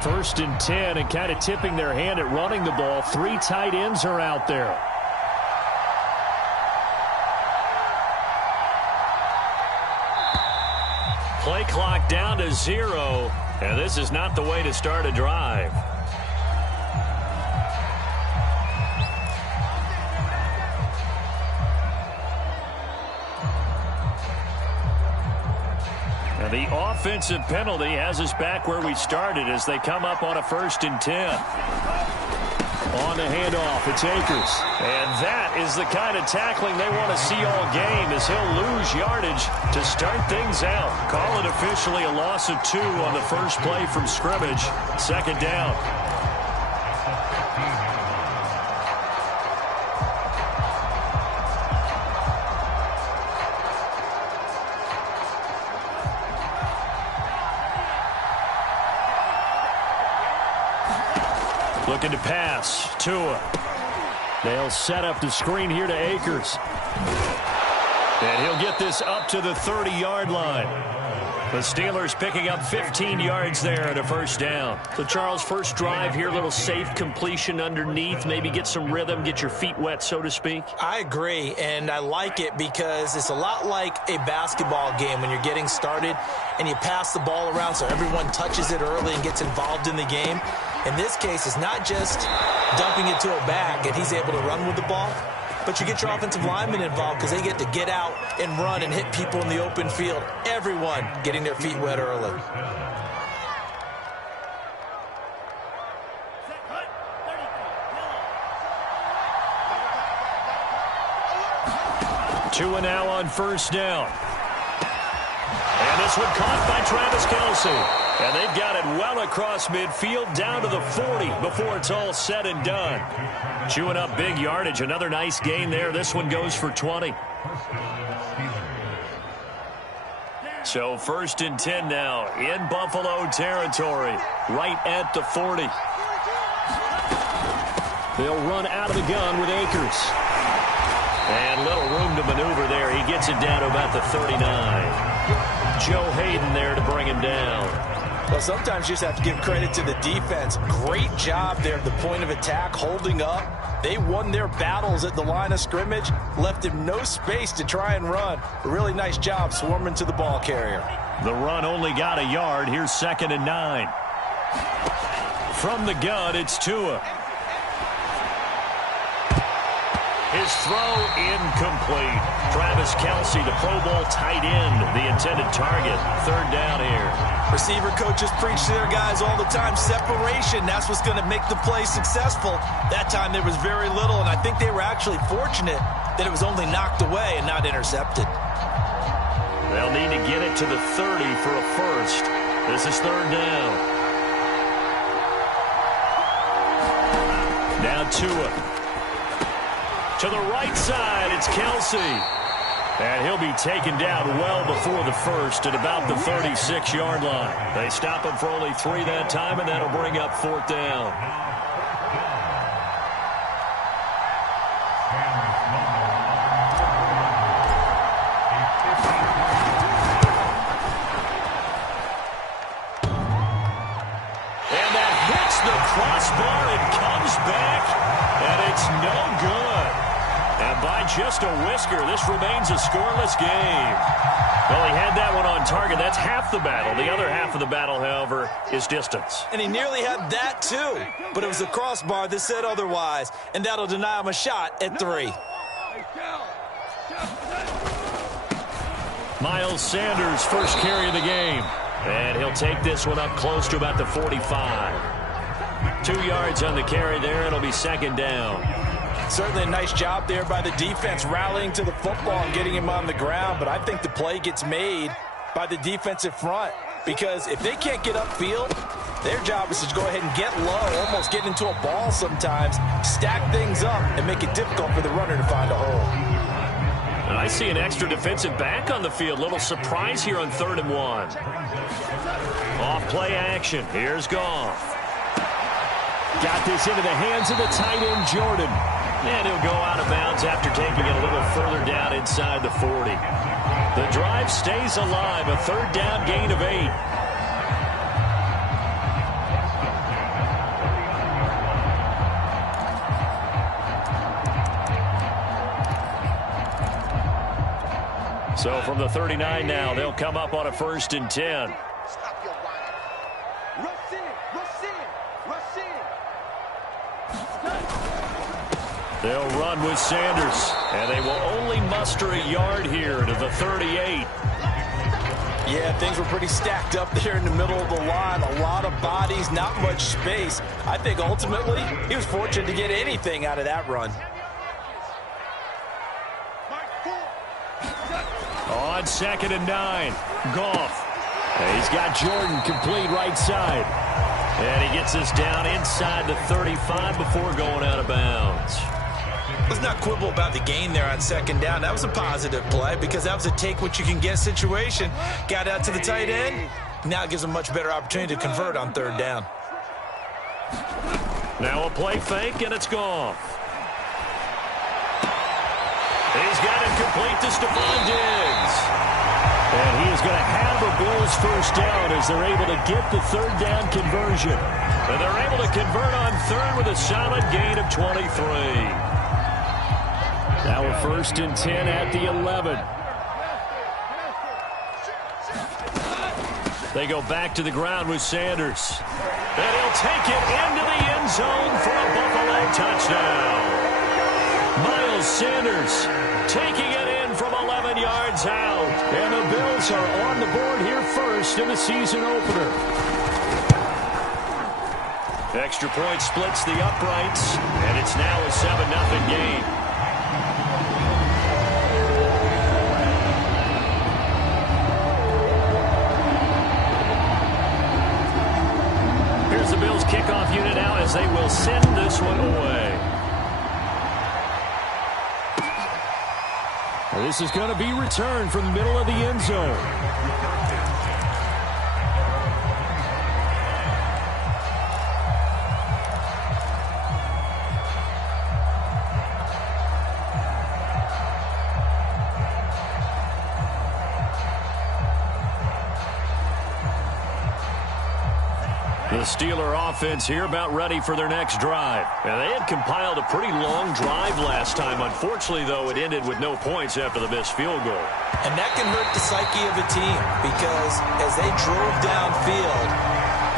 First and 10, and kind of tipping their hand at running the ball. 3 tight ends are out there. Play clock down to 0, and this is not the way to start a drive. And the offensive penalty has us back where we started as they come up on a first and 10. On the handoff, it's Akers. And that is the kind of tackling they want to see all game as he'll lose yardage to start things out. Call it officially a loss of 2 on the first play from scrimmage. Second down. Looking to pass. Tua. They'll set up the screen here to Akers. And he'll get this up to the 30-yard line. The Steelers picking up 15 yards there at a first down. So, Charles, first drive here, little safe completion underneath. Maybe get some rhythm, get your feet wet, so to speak. I agree, and I like it because it's a lot like a basketball game when you're getting started and you pass the ball around so everyone touches it early and gets involved in the game. In this case, it's not just dumping it to a back and he's able to run with the ball, but you get your offensive linemen involved because they get to get out and run and hit people in the open field. Everyone getting their feet wet early. Tua now on first down. And this one caught by Travis Kelce. And they've got it well across midfield down to the 40 before it's all said and done. Chewing up big yardage. Another nice gain there. This one goes for 20. So first and 10 now in Buffalo territory. Right at the 40. They'll run out of the gun with Akers. And little room to maneuver there. He gets it down to about the 39. Joe Hayden there to bring him down. Well, sometimes you just have to give credit to the defense. Great job there at the point of attack, holding up. They won their battles at the line of scrimmage, left him no space to try and run. A really nice job swarming to the ball carrier. The run only got a yard. Here's 2nd and 9. From the gun, it's Tua. His throw incomplete. Travis Kelce, the Pro Bowl tight end, the intended target. 3rd down here. Receiver coaches preach to their guys all the time. Separation, that's what's going to make the play successful. That time there was very little, and I think they were actually fortunate that it was only knocked away and not intercepted. They'll need to get it to the 30 for a first. This is 3rd down. Now Tua. To the right side, it's Kelce. And he'll be taken down well before the first at about the 36-yard line. They stop him for only 3 that time, and that'll bring up 4th down. And that hits the crossbar and comes back, and it's no good. And by just a whisker, this remains a scoreless game. Well, he had that one on target. That's half the battle. The other half of the battle, however, is distance. And he nearly had that, too. But it was the crossbar that said otherwise. And that'll deny him a shot at 3. Miles Sanders, first carry of the game. And he'll take this one up close to about the 45. 2 yards on the carry there. It'll be 2nd down. Certainly a nice job there by the defense rallying to the football and getting him on the ground. But I think the play gets made by the defensive front because if they can't get upfield, their job is to go ahead and get low, almost get into a ball sometimes, stack things up, and make it difficult for the runner to find a hole. And I see an extra defensive back on the field. Little surprise here on 3rd and 1. Off play action. Here's Goff. Got this into the hands of the tight end, Jordan. And he'll go out of bounds after taking it a little further down inside the 40. The drive stays alive. A 3rd down gain of 8. So from the 39 now, they'll come up on a 1st and 10. They'll run with Sanders, and they will only muster a yard here to the 38. Yeah, things were pretty stacked up there in the middle of the line. A lot of bodies, not much space. I think ultimately he was fortunate to get anything out of that run. On 2nd and 9, Goff. He's got Jordan complete right side. And he gets us down inside the 35 before going out of bounds. Let's not quibble about the gain there on 2nd down. That was a positive play because that was a take-what-you-can-get situation. Got out to the tight end. Now it gives him a much better opportunity to convert on 3rd down. Now a play fake, and it's Goff. He's got it complete to Stephon Diggs. And he is going to have a Bills 1st down as they're able to get the 3rd down conversion. And they're able to convert on 3rd with a solid gain of 23. Now a 1st and 10 at the 11. They go back to the ground with Sanders. And he'll take it into the end zone for a Buffalo touchdown. Miles Sanders taking it in from 11 yards out. And the Bills are on the board here first in the season opener. Extra point splits the uprights, and it's now a 7-0 game. Here's the Bills kickoff unit now as they will send this one away. This is going to be returned from the middle of the end zone. The Steeler offense here about ready for their next drive. And they had compiled a pretty long drive last time. Unfortunately, though, it ended with no points after the missed field goal. And that can hurt the psyche of a team because as they drove downfield,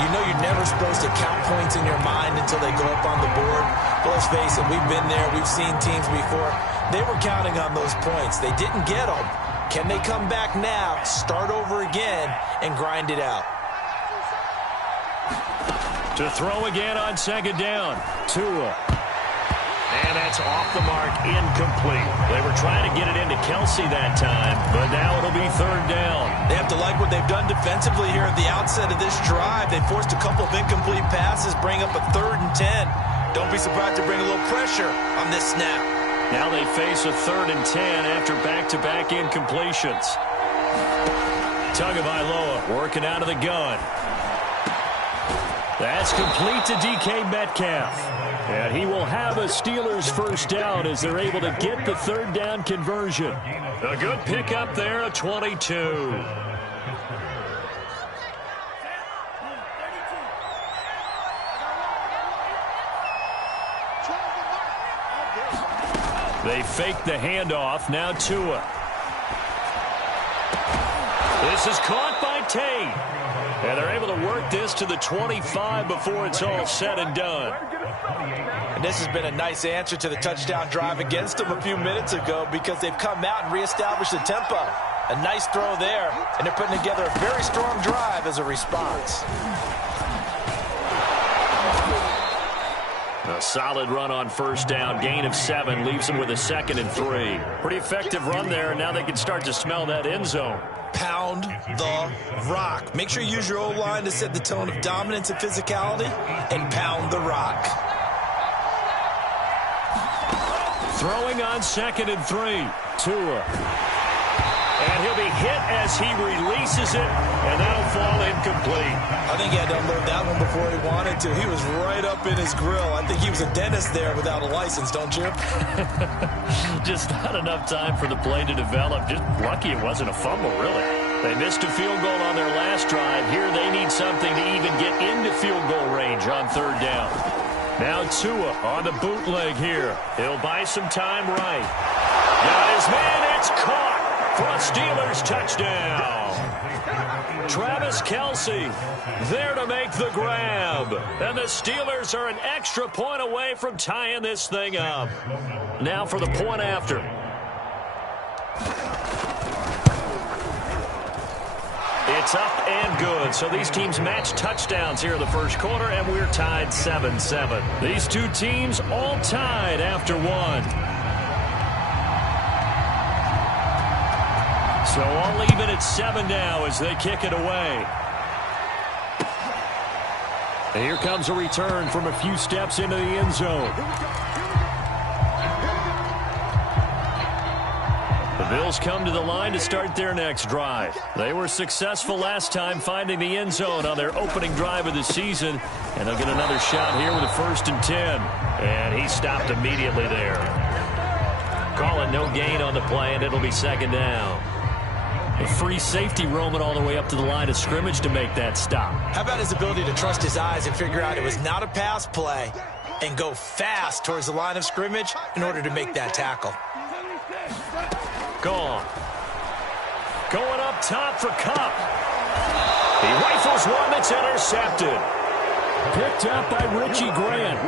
you know you're never supposed to count points in your mind until they go up on the board. But let's face it, we've been there. We've seen teams before. They were counting on those points. They didn't get them. Can they come back now, start over again, and grind it out? To throw again on 2nd down. Tua. And that's off the mark, incomplete. They were trying to get it into Kelsey that time, but now it'll be 3rd down. They have to like what they've done defensively here at the outset of this drive. They forced a couple of incomplete passes, bring up a 3rd and 10. Don't be surprised to bring a little pressure on this snap. Now they face a 3rd and 10 after back-to-back incompletions. Tagovailoa working out of the gun. That's complete to DK Metcalf. And he will have a Steelers 1st down as they're able to get the 3rd down conversion. A good pickup there, a 22. They fake the handoff. Now Tua. This is caught by Tate. And they're able to work this to the 25 before it's all said and done. And this has been a nice answer to the touchdown drive against them a few minutes ago because they've come out and reestablished the tempo. A nice throw there, and they're putting together a very strong drive as a response. A solid run on 1st down. Gain of 7 leaves them with a 2nd and 3. Pretty effective run there, and now they can start to smell that end zone. Pound the rock. Make sure you use your O-line to set the tone of dominance and physicality, and pound the rock. Throwing on 2nd and 3. Tua. And he'll be hit as he releases it, and that'll fall incomplete. I think he had to unload that one before he wanted to. He was right up in his grill. I think he was a dentist there without a license, don't you? Just not enough time for the play to develop. Just lucky it wasn't a fumble, really. They missed a field goal on their last drive. Here they need something to even get into field goal range on 3rd down. Now Tua on the bootleg here. He'll buy some time right. Got his man, it's caught. for a Steelers touchdown. Travis Kelce there to make the grab. And the Steelers are an extra point away from tying this thing up. Now for the point after. It's up and good. So these teams match touchdowns here in the first quarter, and we're tied 7-7. These two teams all tied after one. So all even at 7 now as they kick it away. And here comes a return from a few steps into the end zone. The Bills come to the line to start their next drive. They were successful last time finding the end zone on their opening drive of the season. And they'll get another shot here with a 1st and 10. And he stopped immediately there. Calling no gain on the play, and it'll be 2nd down. A free safety roaming all the way up to the line of scrimmage to make that stop. How about his ability to trust his eyes and figure out it was not a pass play and go fast towards the line of scrimmage in order to make that tackle? Gone. Going up top for Kupp. He rifles one that's intercepted. Picked up by Richie Grant.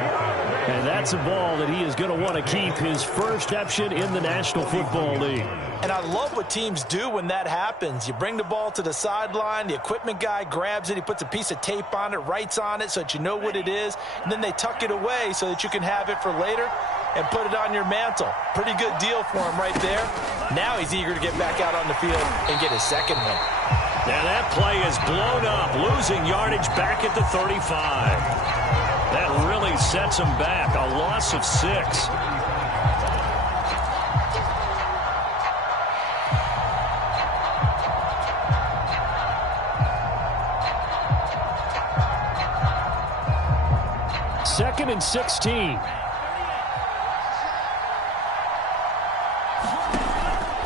And that's a ball that he is going to want to keep, his first reception in the National Football League. And I love what teams do when that happens. You bring the ball to the sideline, the equipment guy grabs it, he puts a piece of tape on it, writes on it so that you know what it is, and then they tuck it away so that you can have it for later and put it on your mantle. Pretty good deal for him right there. Now he's eager to get back out on the field and get his second one. Now that play is blown up, losing yardage back at the 35. That really sets him back, a loss of 6. Second and 16.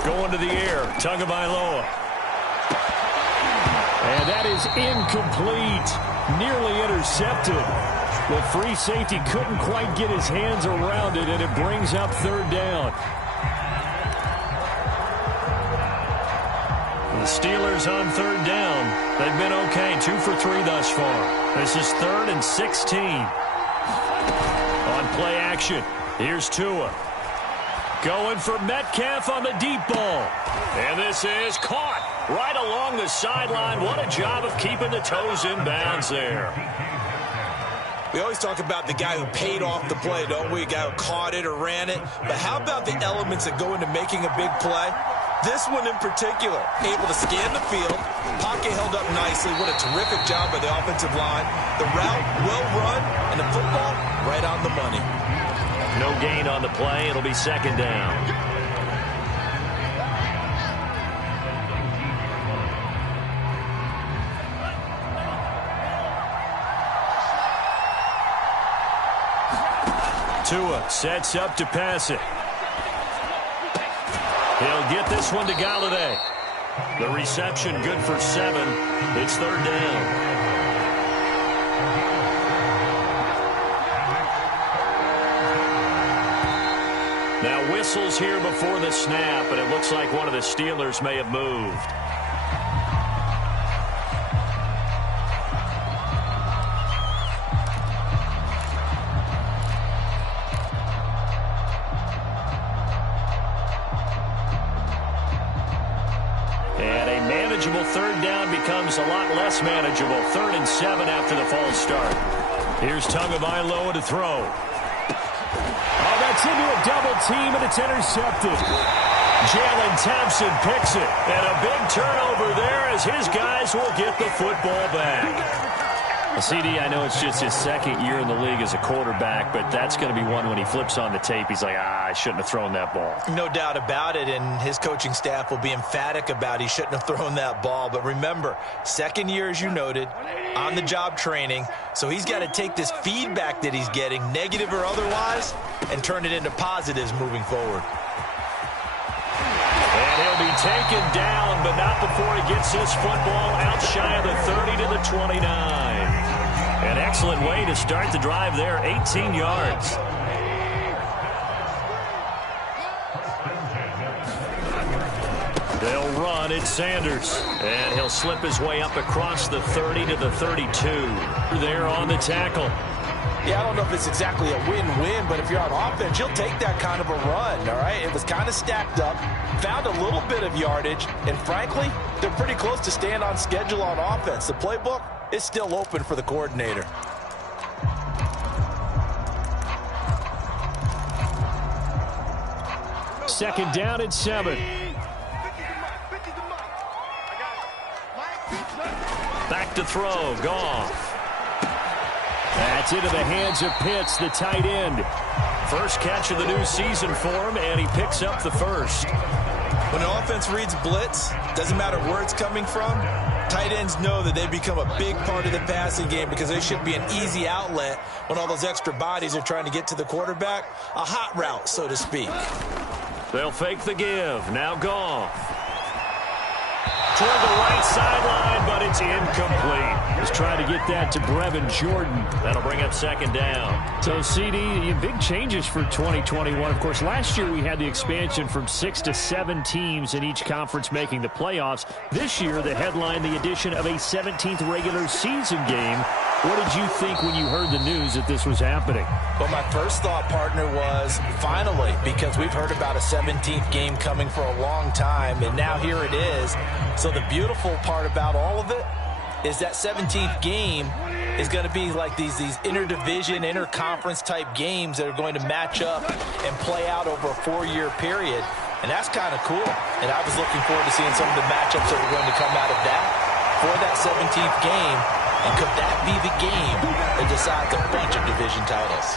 Going to the air, Tagovailoa. And that is incomplete, nearly intercepted. The free safety couldn't quite get his hands around it, and it brings up 3rd down. The Steelers on 3rd down. They've been okay, 2 for 3 thus far. This is 3rd and 16. On play action, here's Tua. Going for Metcalf on the deep ball. And this is caught right along the sideline. What a job of keeping the toes in bounds there. We always talk about the guy who paid off the play, don't we? A guy who caught it or ran it. But how about the elements that go into making a big play? This one in particular, able to scan the field. Pocket held up nicely. What a terrific job by the offensive line. The route well run, and the football right on the money. No gain on the play. It'll be 2nd down. Tua sets up to pass it. He'll get this one to Galladay. The reception good for 7. It's 3rd down. Now whistles here before the snap, and it looks like one of the Steelers may have moved. And a manageable 3rd down becomes a lot less manageable. 3rd and 7 after the false start. Here's Tagovailoa to throw. It's into a double team, and it's intercepted. Jalen Thompson picks it, and a big turnover there as his guys will get the football back. CD, I know it's just his 2nd year in the league as a quarterback, but that's going to be one when he flips on the tape, he's like, I shouldn't have thrown that ball. No doubt about it, and his coaching staff will be emphatic about he shouldn't have thrown that ball. But remember, 2nd year, as you noted, on-the-job training, so he's got to take this feedback that he's getting, negative or otherwise, and turn it into positives moving forward. And he'll be taken down, but not before he gets his football out shy of the 30 to the 29. An excellent way to start the drive there, 18 yards. run, it's Sanders. And he'll slip his way up across the 30 to the 32. There on the tackle. Yeah, I don't know if it's exactly a win-win, but if you're on offense, you'll take that kind of a run, all right? It was kind of stacked up, found a little bit of yardage, and frankly, they're pretty close to staying on schedule on offense. The playbook is still open for the coordinator. Second down and 7. Back to throw, Goff. That's into the hands of Pitts, the tight end. First catch of the new season for him, and he picks up the first. When the offense reads blitz, doesn't matter where it's coming from, tight ends know that they become a big part of the passing game because they should be an easy outlet when all those extra bodies are trying to get to the quarterback. A hot route, so to speak. They'll fake the give. Now Goff. Toward the right sideline, but it's incomplete. Just trying to get that to Brevin Jordan. That'll bring up second down. So, CD, big changes for 2021. Of course, last year we had the expansion from 6 to 7 teams in each conference making the playoffs. This year, the headline, the addition of a 17th regular season game. What did you think when you heard the news that this was happening? Well, my first thought, partner, was finally, because we've heard about a 17th game coming for a long time, and now here it is. So the beautiful part about all of it is that 17th game is going to be like these interdivision, interconference type games that are going to match up and play out over a 4-year period. And that's kind of cool. And I was looking forward to seeing some of the matchups that were going to come out of that for that 17th game. And could that be the game that decides a bunch of division titles?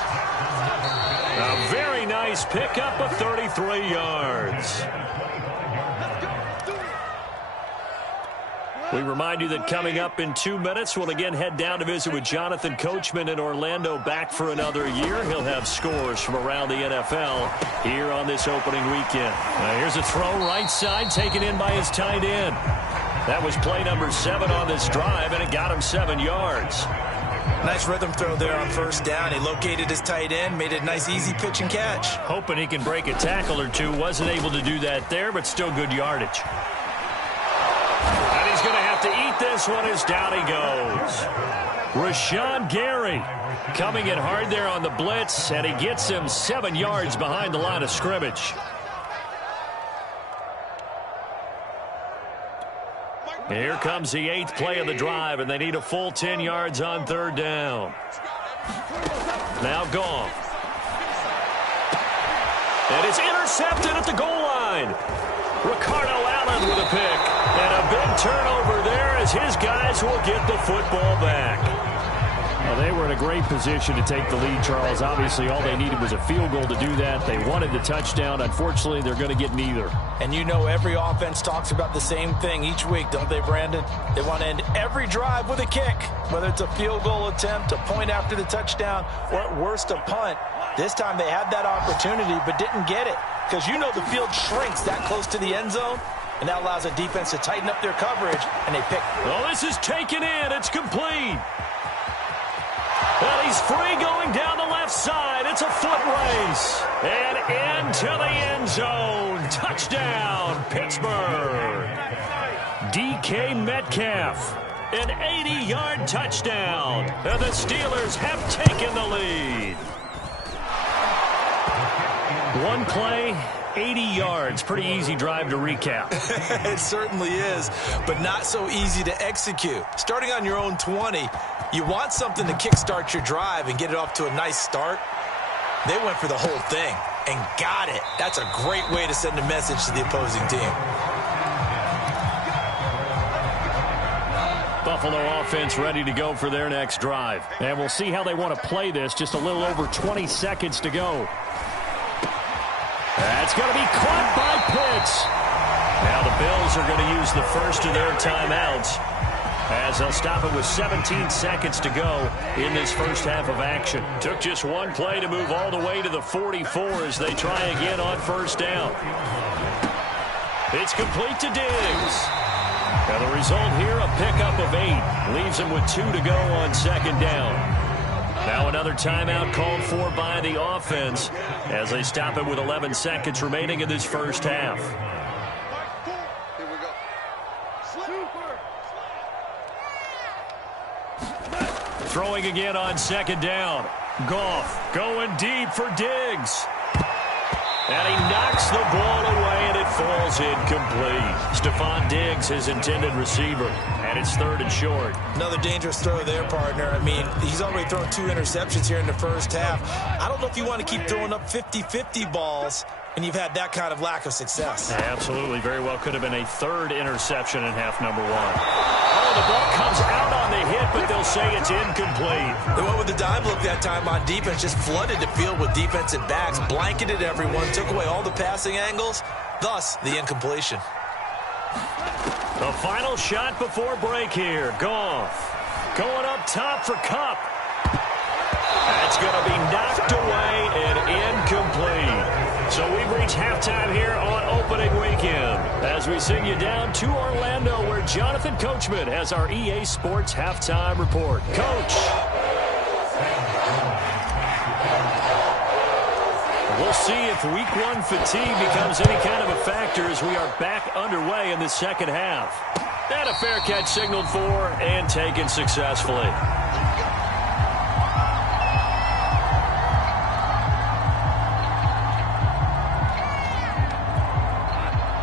A very nice pickup of 33 yards. We remind you that coming up in 2 minutes, we'll again head down to visit with Jonathan Coachman in Orlando, back for another year. He'll have scores from around the NFL here on this opening weekend. Here's a throw right side, taken in by his tight end. That was play number 7 on this drive, and it got him 7 yards. Nice rhythm throw there on first down. He located his tight end, made it a nice, easy pitch and catch. Hoping he can break a tackle or two. Wasn't able to do that there, but still good yardage. And he's going to have to eat this one as down he goes. Rashawn Gary coming in hard there on the blitz, and he gets him 7 yards behind the line of scrimmage. Here comes the 8th play of the drive, and they need a full 10 yards on third down. Now Goff. And it's intercepted at the goal line. Ricardo Allen with a pick. And a big turnover there as his guys will get the football back. Well, they were in a great position to take the lead, Charles. Obviously, all they needed was a field goal to do that. They wanted the touchdown. Unfortunately, they're going to get neither. And you know every offense talks about the same thing each week, don't they, Brandon? They want to end every drive with a kick, whether it's a field goal attempt, a point after the touchdown, or at worst, a punt. This time they had that opportunity but didn't get it because you know the field shrinks that close to the end zone, and that allows a defense to tighten up their coverage, and they pick. Well, this is taken in. It's complete. And he's free going down the left side. It's a foot race. And into the end zone. Touchdown, Pittsburgh. DK Metcalf. An 80-yard touchdown. And the Steelers have taken the lead. One play, 80 yards. Pretty easy drive to recap. It certainly is, but not so easy to execute. Starting on your own 20, you want something to kickstart your drive and get it off to a nice start. They went for the whole thing and got it. That's a great way to send a message to the opposing team. Buffalo offense ready to go for their next drive. And we'll see how they want to play this. Just a little over 20 seconds to go. That's going to be caught by Pitts. Now the Bills are going to use the first of their timeouts as they'll stop it with 17 seconds to go in this first half of action. Took just one play to move all the way to the 44 as they try again on first down. It's complete to Diggs. Now the result here, a pickup of 8. Leaves him with 2 to go on second down. Now another timeout called for by the offense as they stop it with 11 seconds remaining in this first half. Throwing again on second down. Goff going deep for Diggs. And he knocks the ball away, and it falls incomplete. Stephon Diggs, his intended receiver, and it's 3rd and short. Another dangerous throw there, partner. I mean, he's already thrown 2 interceptions here in the first half. I don't know if you want to keep throwing up 50-50 balls, and you've had that kind of lack of success. Yeah, absolutely. Very well could have been a 3rd interception in half number 1. Oh, the ball comes out on the hit, but they'll say it's incomplete. They went with the dime look that time on defense, just flooded the field with defensive backs, blanketed everyone, took away all the passing angles, thus the incompletion. The final shot before break here. Goff going up top for Kupp. That's going to be knocked away and incomplete. So we've reached halftime here on opening weekend as we send you down to Orlando, where Jonathan Coachman has our EA Sports halftime report. Coach. We'll see if week 1 fatigue becomes any kind of a factor as we are back underway in the second half. And a fair catch signaled for and taken successfully.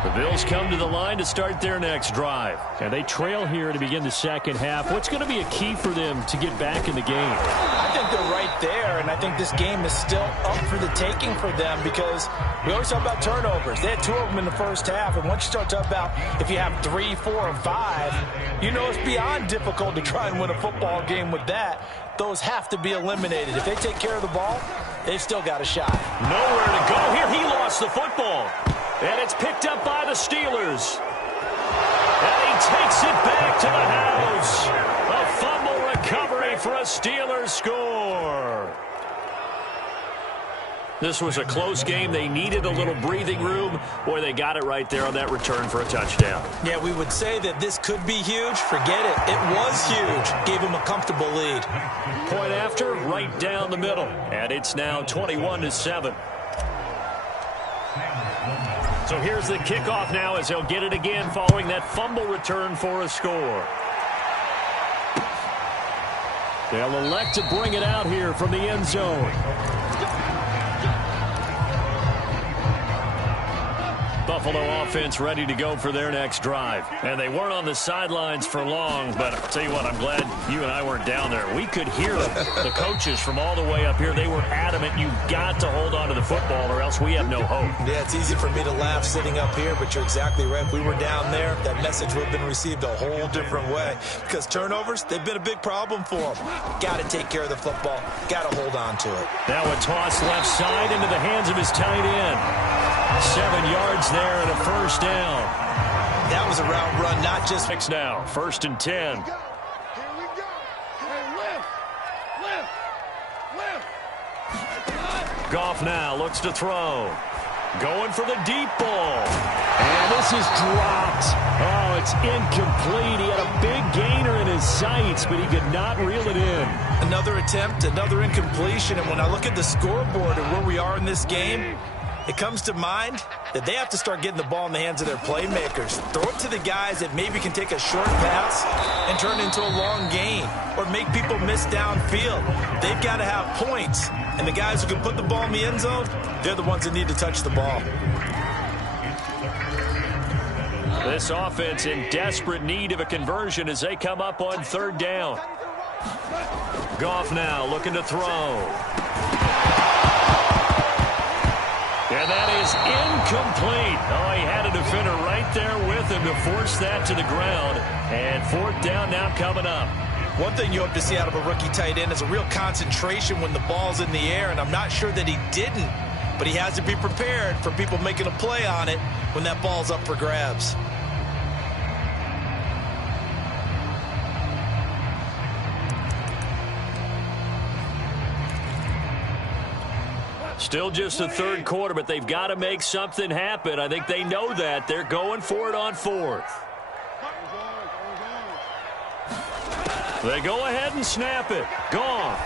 The Bills come to the line to start their next drive. And they trail here to begin the second half. What's going to be a key for them to get back in the game? I think they're right there, and I think this game is still up for the taking for them because we always talk about turnovers. They had 2 of them in the first half, and once you start talking about if you have 3, 4, and 5, you know it's beyond difficult to try and win a football game with that. Those have to be eliminated. If they take care of the ball, they've still got a shot. Nowhere to go here. He lost the football. And it's picked up by the Steelers. And he takes it back to the house. A fumble recovery for a Steelers score. This was a close game. They needed a little breathing room. Boy, they got it right there on that return for a touchdown. Yeah, we would say that this could be huge. Forget it. It was huge. Gave him a comfortable lead. Point after, right down the middle. And it's now 21-7. So here's the kickoff now as he'll get it again following that fumble return for a score. They'll elect to bring it out here from the end zone. Buffalo offense ready to go for their next drive. And they weren't on the sidelines for long, but I'll tell you what, I'm glad you and I weren't down there. We could hear the coaches from all the way up here. They were adamant, you've got to hold on to the football or else we have no hope. Yeah, it's easy for me to laugh sitting up here, but you're exactly right. If we were down there, that message would have been received a whole different way. Because turnovers, they've been a big problem for them. Got to take care of the football. Got to hold on to it. Now a toss left side into the hands of his tight end. 7 yards there and a first down. That was a route run, not just... Six now, 1st and 10. Here we go. Hey, lift. Goff now looks to throw. Going for the deep ball. And this is dropped. Oh, it's incomplete. He had a big gainer in his sights, but he could not reel it in. Another attempt, another incompletion. And when I look at the scoreboard and where we are in this game, it comes to mind that they have to start getting the ball in the hands of their playmakers. Throw it to the guys that maybe can take a short pass and turn it into a long gain or make people miss downfield. They've got to have points. And the guys who can put the ball in the end zone, they're the ones that need to touch the ball. This offense in desperate need of a conversion as they come up on 3rd down. Goff now looking to throw. And that is incomplete. Oh, he had a defender right there with him to force that to the ground. And 4th down now coming up. One thing you hope to see out of a rookie tight end is a real concentration when the ball's in the air, and I'm not sure that he didn't, but he has to be prepared for people making a play on it when that ball's up for grabs. Still just the 3rd quarter, but they've got to make something happen. I think they know that. They're going for it on 4th. They go ahead and snap it. Goff.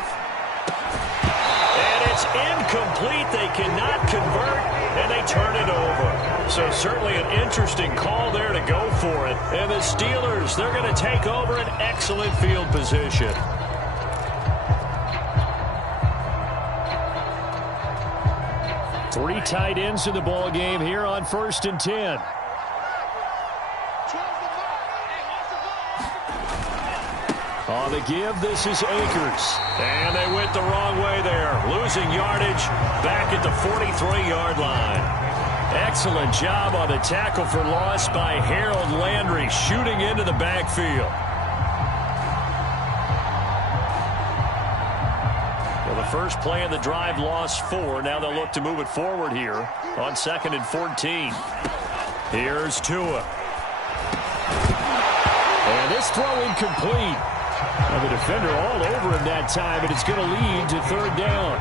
And it's incomplete. They cannot convert, and they turn it over. So certainly an interesting call there to go for it. And the Steelers, they're going to take over an excellent field position. Three tight ends in the ball game here on 1st and 10. On the give, this is Akers. And they went the wrong way there. Losing yardage back at the 43-yard line. Excellent job on the tackle for loss by Harold Landry, shooting into the backfield. Well, the first play of the drive lost 4. Now they'll look to move it forward here on 2nd and 14. Here's Tua. And this throw incomplete. And the defender all over him that time, and it's going to lead to 3rd down.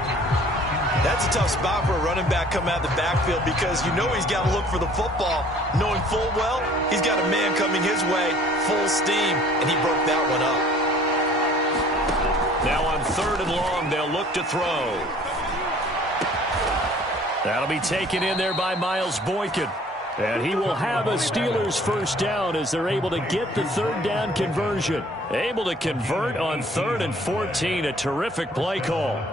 That's a tough spot for a running back coming out of the backfield because you know he's got to look for the football, knowing full well he's got a man coming his way, full steam, and he broke that one up. Now on 3rd and long, they'll look to throw. That'll be taken in there by Miles Boykin. And he will have a Steelers first down as they're able to get the 3rd down conversion. Able to convert on 3rd and 14. A terrific play call.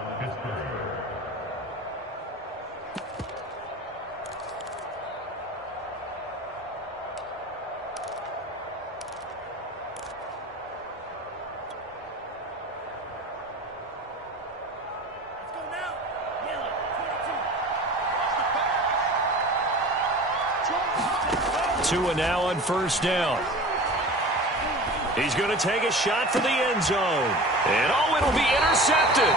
Tua now on 1st down. He's going to take a shot for the end zone. And it'll be intercepted.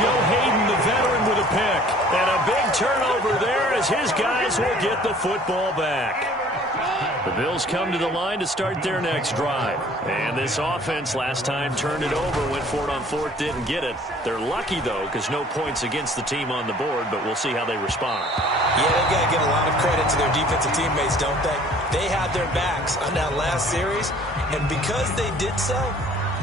Joe Hayden, the veteran, with a pick. And a big turnover there as his guys will get the football back. The Bills come to the line to start their next drive. And this offense last time turned it over, went for it on 4th, didn't get it. They're lucky, though, because no points against the team on the board, but we'll see how they respond. Yeah, they've got to give a lot of credit to their defensive teammates, don't they? They had their backs on that last series, and because they did so,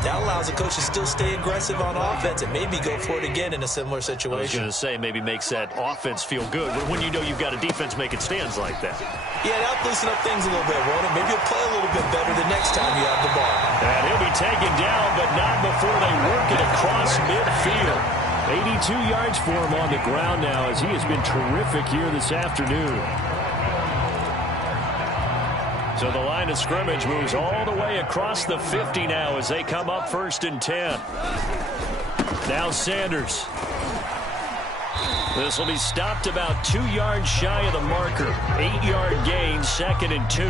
that allows the coach to still stay aggressive on offense and maybe go for it again in a similar situation. I was going to say maybe makes that offense feel good when you know you've got a defense making stands like that. Yeah, that'll loosen up things a little bit, won't it? Maybe you'll play a little bit better the next time you have the ball. And he'll be taken down, but not before they work it across midfield. 82 yards for him on the ground now as he has been terrific here this afternoon. So the line of scrimmage moves all the way across the 50 now as they come up 1st and 10. Now Sanders. This will be stopped about 2 yards shy of the marker. 8-yard gain, 2nd and 2.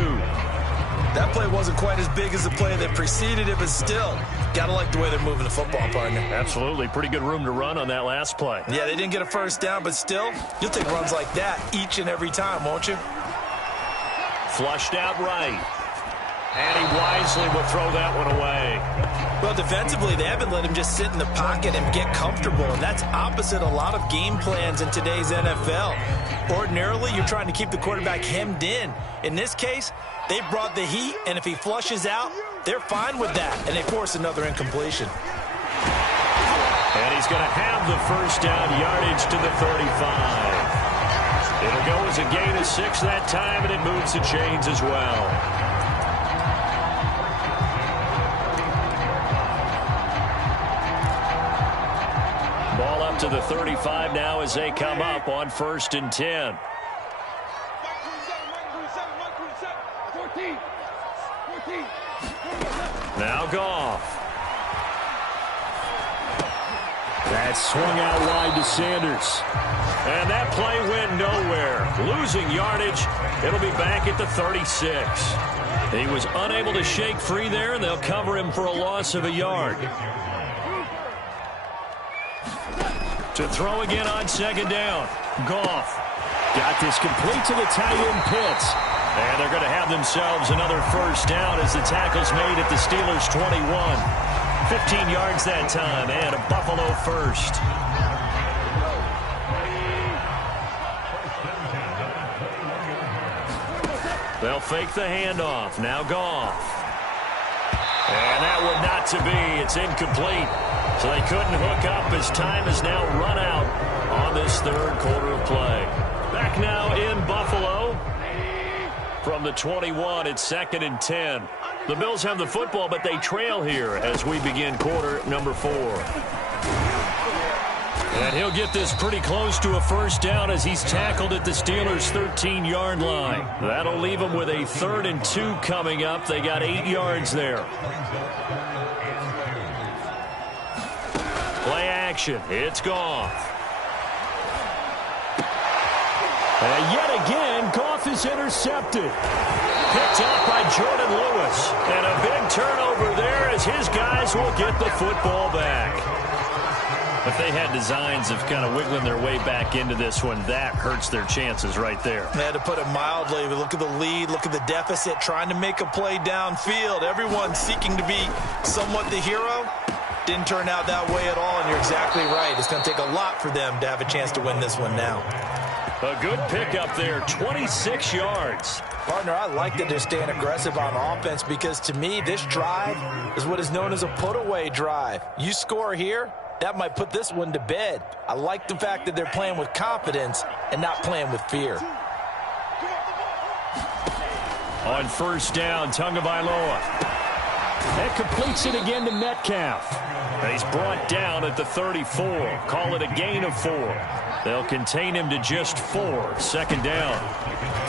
That play wasn't quite as big as the play that preceded it, but still, gotta like the way they're moving the football, partner. Absolutely. Pretty good room to run on that last play. Yeah, they didn't get a first down, but still, you'll take runs like that each and every time, won't you? Flushed out right. And he wisely will throw that one away. Well, defensively, they haven't let him just sit in the pocket and get comfortable, and that's opposite a lot of game plans in today's NFL. Ordinarily, you're trying to keep the quarterback hemmed in. In this case, they brought the heat, and if he flushes out, they're fine with that, and they force another incompletion. And he's going to have the first down, yardage to the 35. It'll go as a gain of 6 that time, and it moves the chains as well. Ball up to the 35 now as they come up on 1st and 10. Now Goff. That swung out wide to Sanders. And that play went nowhere. Losing yardage. It'll be back at the 36. He was unable to shake free there, and they'll cover him for a loss of a yard. To throw again on 2nd down. Goff. Got this complete to the tight end Pitts. And they're going to have themselves another first down as the tackle's made at the Steelers' 21. 15 yards that time, and a Buffalo first. They'll fake the handoff. Now Goff. And that one not to be. It's incomplete. So they couldn't hook up as time has now run out on this 3rd quarter of play. Back now in Buffalo. From the 21, it's 2nd and 10. The Bills have the football, but they trail here as we begin quarter number 4. And he'll get this pretty close to a first down as he's tackled at the Steelers' 13-yard line. That'll leave them with a 3rd and 2 coming up. They got 8 yards there. Play action. It's Goff. And yet again, Goff is intercepted. Picked up by Jordan Lewis. And a big turnover there as his guys will get the football back. If they had designs of kind of wiggling their way back into this one, that hurts their chances right there. They had to put it mildly. Look at the lead, look at the deficit, trying to make a play downfield. Everyone seeking to be somewhat the hero. Didn't turn out that way at all, and you're exactly right. It's going to take a lot for them to have a chance to win this one now. A good pickup there, 26 yards. Partner, I like that they're staying aggressive on offense because, to me, this drive is what is known as a put-away drive. You score here, that might put this one to bed. I like the fact that they're playing with confidence and not playing with fear. On first down, Tagovailoa. That completes it again to Metcalf. And he's brought down at the 34. Call it a gain of 4. They'll contain him to just 4. Second down.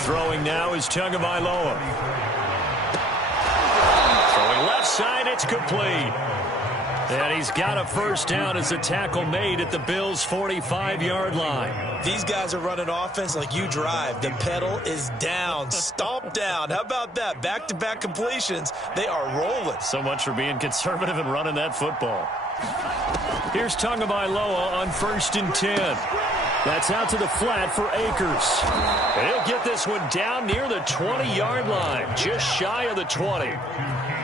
Throwing now is Tagovailoa. Throwing left side, it's complete. And he's got a first down as a tackle made at the Bills' 45-yard line. These guys are running offense like you drive. The pedal is down, stomp down. How about that? Back-to-back completions. They are rolling. So much for being conservative and running that football. Here's Tagovailoa on 1st and 10. That's out to the flat for Akers. And he'll get this one down near the 20-yard line, just shy of the 20.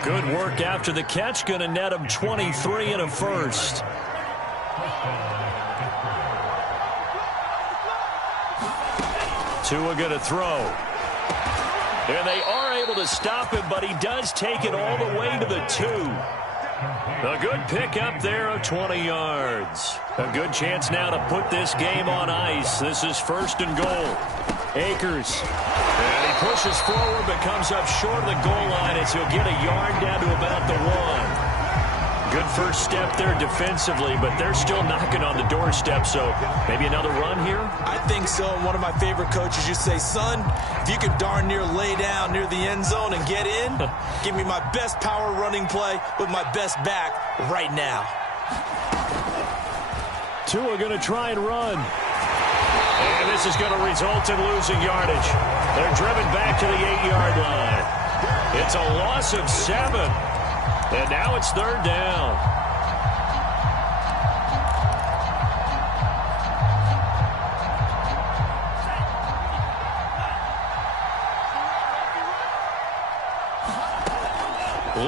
Good work after the catch, going to net him 23 and a first. Tua going to throw. And they are able to stop him, but he does take it all the way to the 2. A good pickup there of 20 yards. A good chance now to put this game on ice. This is 1st and goal. Akers. And he pushes forward but comes up short of the goal line as he'll get a yard down to about the 1. Good first step there defensively, but they're still knocking on the doorstep, so maybe another run here? I think so. One of my favorite coaches used to say, son, if you can darn near lay down near the end zone and get in, give me my best power running play with my best back right now. Tua going to try and run. And this is going to result in losing yardage. They're driven back to the 8-yard line. It's a loss of 7. And now it's 3rd down.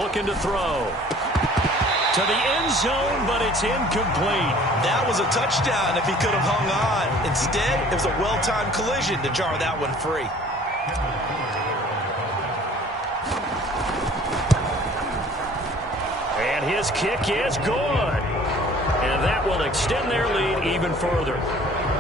Looking to throw. To the end zone, but it's incomplete. That was a touchdown if he could have hung on. Instead, it was a well-timed collision to jar that one free. And his kick is good. And that will extend their lead even further.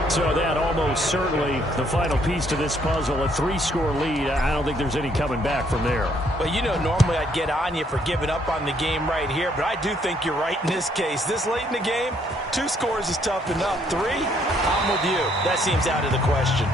So that almost certainly the final piece to this puzzle, a 3-score lead. I don't think there's any coming back from there. Well, you know, normally I'd get on you for giving up on the game right here, but I do think you're right in this case. This late in the game, 2 scores is tough enough. 3, I'm with you. That seems out of the question.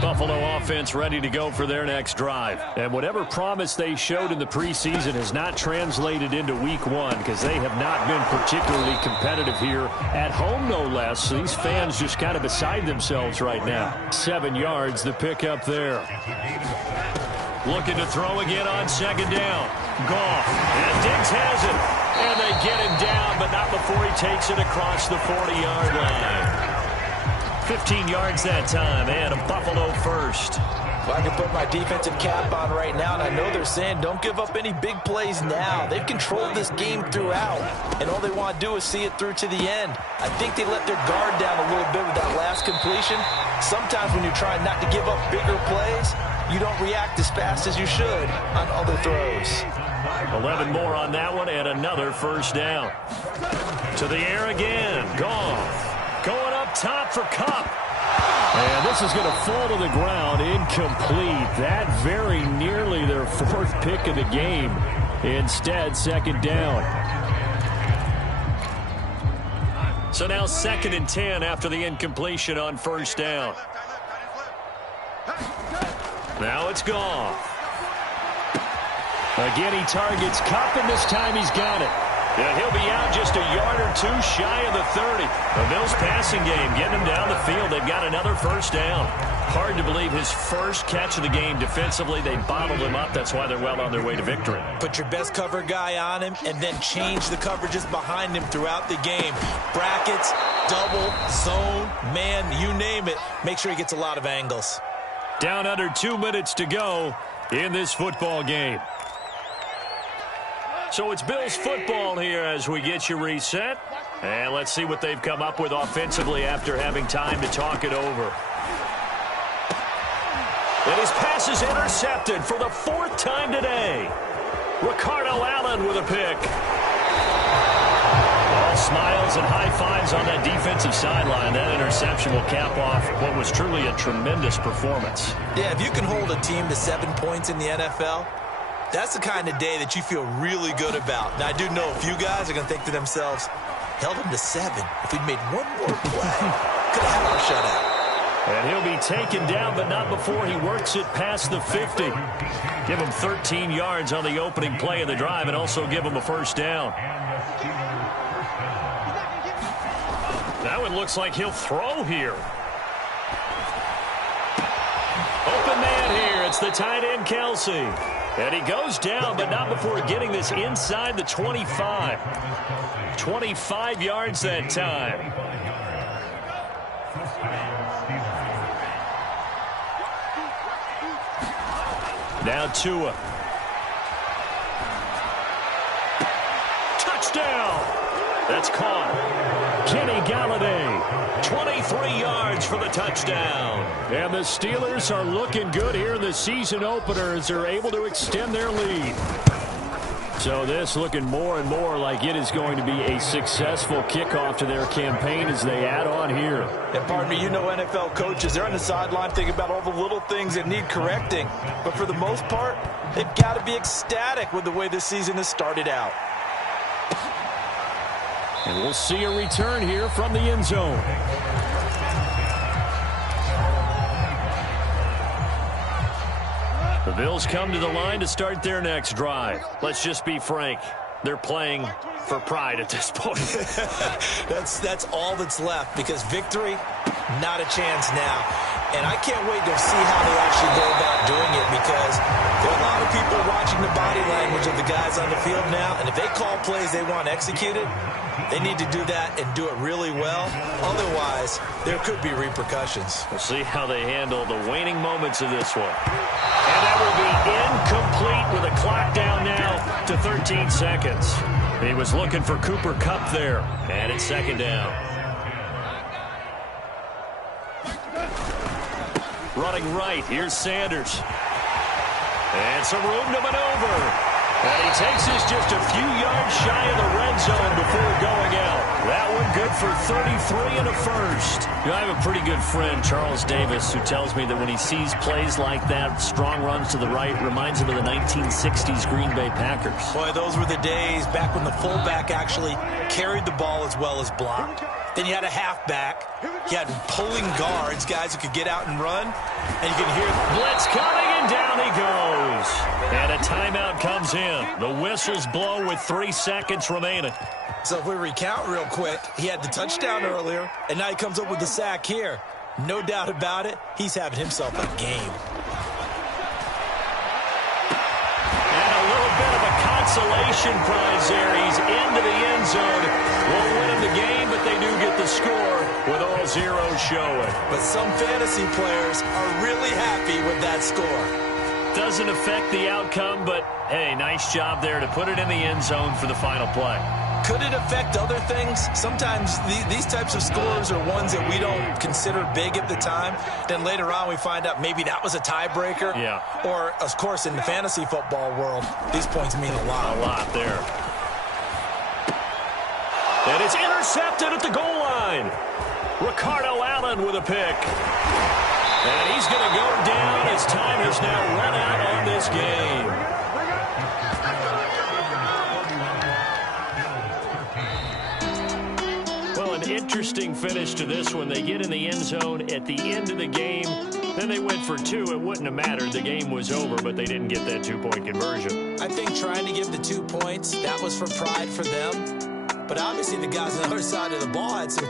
Buffalo offense ready to go for their next drive. And whatever promise they showed in the preseason has not translated into week 1 because they have not been particularly competitive here at home, no less. So these fans just kind of beside themselves right now. 7 yards, the pickup there. Looking to throw again on 2nd down. Goff. And Diggs has it. And they get him down, but not before he takes it across the 40-yard line. 15 yards that time, and a Buffalo first. Well, I can put my defensive cap on right now, and I know they're saying don't give up any big plays now. They've controlled this game throughout, and all they want to do is see it through to the end. I think they let their guard down a little bit with that last completion. sometimes when you're trying not to give up bigger plays, you don't react as fast as you should on other throws. 11 more on that one and another first down. To the air again. Goff going up top for Kupp. And this is going to fall to the ground, incomplete. That very nearly their fourth pick of the game. Instead, second down. So now 2nd and 10 after the incompletion on first down. Now it's Goff. Again, he targets Kupp, and this time he's got it. And he'll be out just a yard or two shy of the 30. The Bills passing game getting him down the field. They've got another first down. Hard to believe his first catch of the game defensively. They bottled him up. That's why they're well on their way to victory. Put your best cover guy on him and then change the coverages behind him throughout the game. Brackets, double, zone, man, you name it. Make sure he gets a lot of angles. Down under 2 minutes to go in this football game. So it's Bills football here as we get you reset. And let's see what they've come up with offensively after having time to talk it over. And his pass is intercepted for the 4th time today. Ricardo Allen with a pick. All smiles and high fives on that defensive sideline. That interception will cap off what was truly a tremendous performance. Yeah, if you can hold a team to 7 points in the NFL, that's the kind of day that you feel really good about. Now, I do know a few guys are going to think to themselves, held them to 7. If we'd made one more play, could have had our shutout. And he'll be taken down, but not before he works it past the 50. Give him 13 yards on the opening play of the drive and also give him a first down. Now it looks like he'll throw here. Open man here. It's the tight end, Kelsey. And he goes down, but not before getting this inside the 25. 25 yards that time. Now Tua. Touchdown. That's caught. Kenny Galladay. 23 yards for the touchdown. And the Steelers are looking good here in the season opener as they're able to extend their lead. So this looking more and more like it is going to be a successful kickoff to their campaign as they add on here. And pardon me, you know NFL coaches, they're on the sideline thinking about all the little things that need correcting. But for the most part, they've got to be ecstatic with the way this season has started out. And we'll see a return here from the end zone. The Bills come to the line to start their next drive. Let's just be frank. They're playing for pride at this point. That's all that's left because victory, not a chance now. And I can't wait to see how they actually go about doing it because there are a lot of people watching the body language of the guys on the field now. And if they call plays they want executed, they need to do that and do it really well. Otherwise, there could be repercussions. We'll see how they handle the waning moments of this one. And that will be incomplete with a clock down now to 13 seconds. He was looking for Cooper Kupp there. And it's second down. Running right, here's Sanders. And some room to maneuver. And he takes us just a few yards shy of the red zone before going out. That one good for 33 and a first. You know, I have a pretty good friend, Charles Davis, who tells me that when he sees plays like that, strong runs to the right, reminds him of the 1960s Green Bay Packers. Boy, those were the days back when the fullback actually carried the ball as well as blocked. Then you had a halfback. You had pulling guards, guys who could get out and run. And you can hear blitz coming, and down he goes. And a timeout comes in. The whistles blow with 3 seconds remaining. So if we recount real quick, he had the touchdown earlier, and now he comes up with the sack here. No doubt about it, he's having himself a game. And a little bit of a consolation prize there. He's into the end zone. Won't win him the game, but they do get the score with all zeros showing. But some fantasy players are really happy with that score. Doesn't affect the outcome, but, hey, nice job there to put it in the end zone for the final play. Could it affect other things? Sometimes these types of scores are ones that we don't consider big at the time. Then later on we find out maybe that was a tiebreaker. Yeah. Or, of course, in the fantasy football world, these points mean a lot. A lot there. And it's intercepted at the goal line. Ricardo Allen with a pick. And he's going to go down as time has now run out on this game. Well, an interesting finish to this one. They get in the end zone at the end of the game. Then they went for two. It wouldn't have mattered. The game was over, but they didn't get that two-point conversion. I think trying to give the 2 points, that was for pride for them. But obviously the guys on the other side of the ball had some